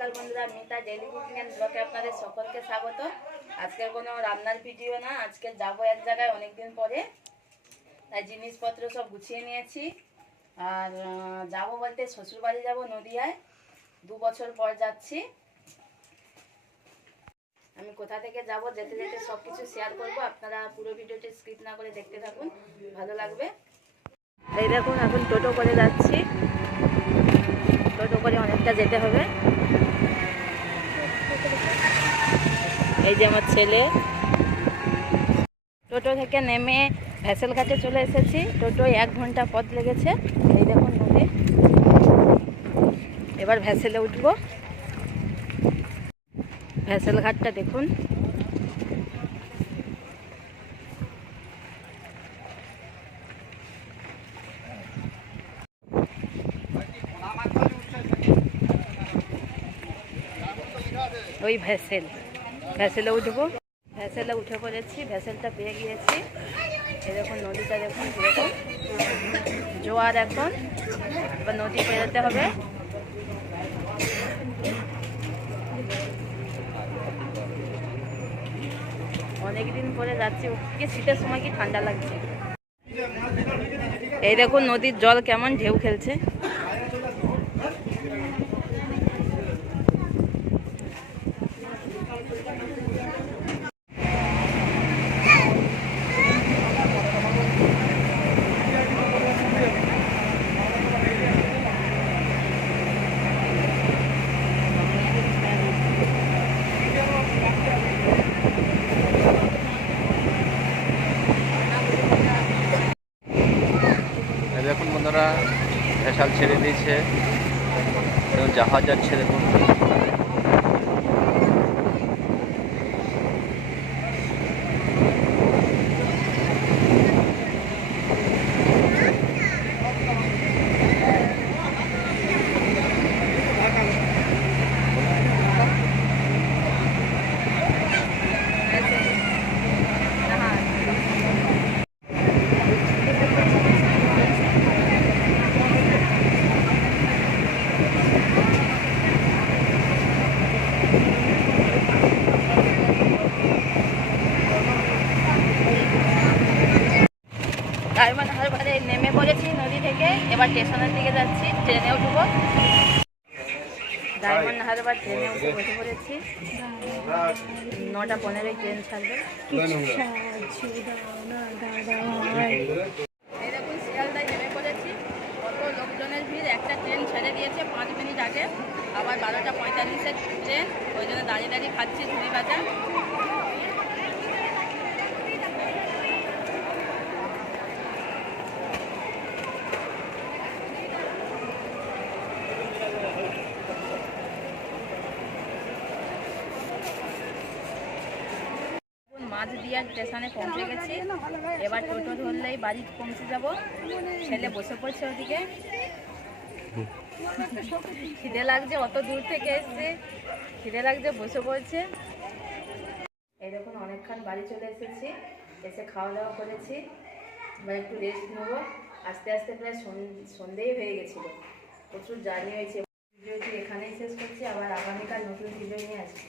নমস্কার বন্ধুরা Mita daily cooking and ব্লগে আপনাদের সকলকে স্বাগত। আজকের কোনো রান্নার ভিডিও না, আজকে যাব এক জায়গায় অনেকদিন পরে। তাই জিনিসপত্র সব গুছিয়ে নিয়েছি। আর যাব বলতে শ্বশুরবাড়ি যাব নদিয়ায়। দু বছর পর যাচ্ছি। আমি কোথা থেকে যাব, যেতে যেতে সব কিছু শেয়ার করব। আপনারা পুরো ভিডিওটি স্কিপ না করে দেখতে থাকুন, ভালো লাগবে। এই দেখুন, এখন টোটো করে যাচ্ছি। টোটো করে অনেকটা যেতে হবে। এই যে আমার ছেলে। টোটো থেকে নেমে ভ্যাসেল ঘাটে চলে এসেছি। টোটো এক ঘণ্টা পথ লেগেছে। এই দেখুন নদী। এবার ভ্যাসেলে উঠব। ভ্যাসেল ঘাটটা দেখুন। ওই ভ্যাসেল ভ্যাসেলে উঠবো। ভ্যাসেলে উঠে পড়েছি ভ্যাসেলটা পেয়ে গিয়েছি। এরকম নদীটা দেখুন কীরকম। জোয়ার এখন, এবার নদী পেরোতে হবে। অনেকদিন পরে যাচ্ছি কি শীতের সময় কি ঠান্ডা লাগছে? এই দেখুন, নদীর জল কেমন ঢেউ খেলছে এই দেখুন বন্ধুরা ভেসাল ছেড়ে দিয়েছে। এবং জাহাজ ছেড়ে দেখুন ডায়মন্ড হারবারে নেমে পড়েছি নদী থেকে। এবার স্টেশনের দিকে যাচ্ছি, ট্রেনে উঠবো। ডায়মন্ড হারবার ট্রেনে উঠে বসে পড়েছি। নটা পনেরোই ট্রেন ছাড়বে। শিয়ালদায় নেমে পড়েছি। কত লোকজনের ভিড়, একটা ট্রেন ছেড়ে দিয়েছে পাঁচ মিনিট আগে। আবার বারোটা পঁয়তাল্লিশের ট্রেন, ওই জন্য দাঁড়িয়ে দাঁড়িয়ে খাচ্ছি ধুলি বাজা মাছ দিয়ার স্টেশনে পৌঁছে গেছি। এবার টোটো ধরলেই বাড়ি পৌঁছে যাব। ছেলে বসে পড়ছে ওদিকে। খিদে লাগছে, অত দূর থেকে এসছে। খিদে লাগছে, বসে পড়ছে। দেখুন, অনেকক্ষণ বাড়ি চলে এসেছি। এসে খাওয়া দাওয়া করেছি। এবার একটু রেস্ট নেব। আস্তে আস্তে প্রায় সন- সন্ধেই হয়ে গেছিল। প্রচুর জার্নি হয়েছে। ভিডিওটি এখানেই শেষ করছি। আবার আগামীকাল নতুন ভিডিও নিয়ে আসছি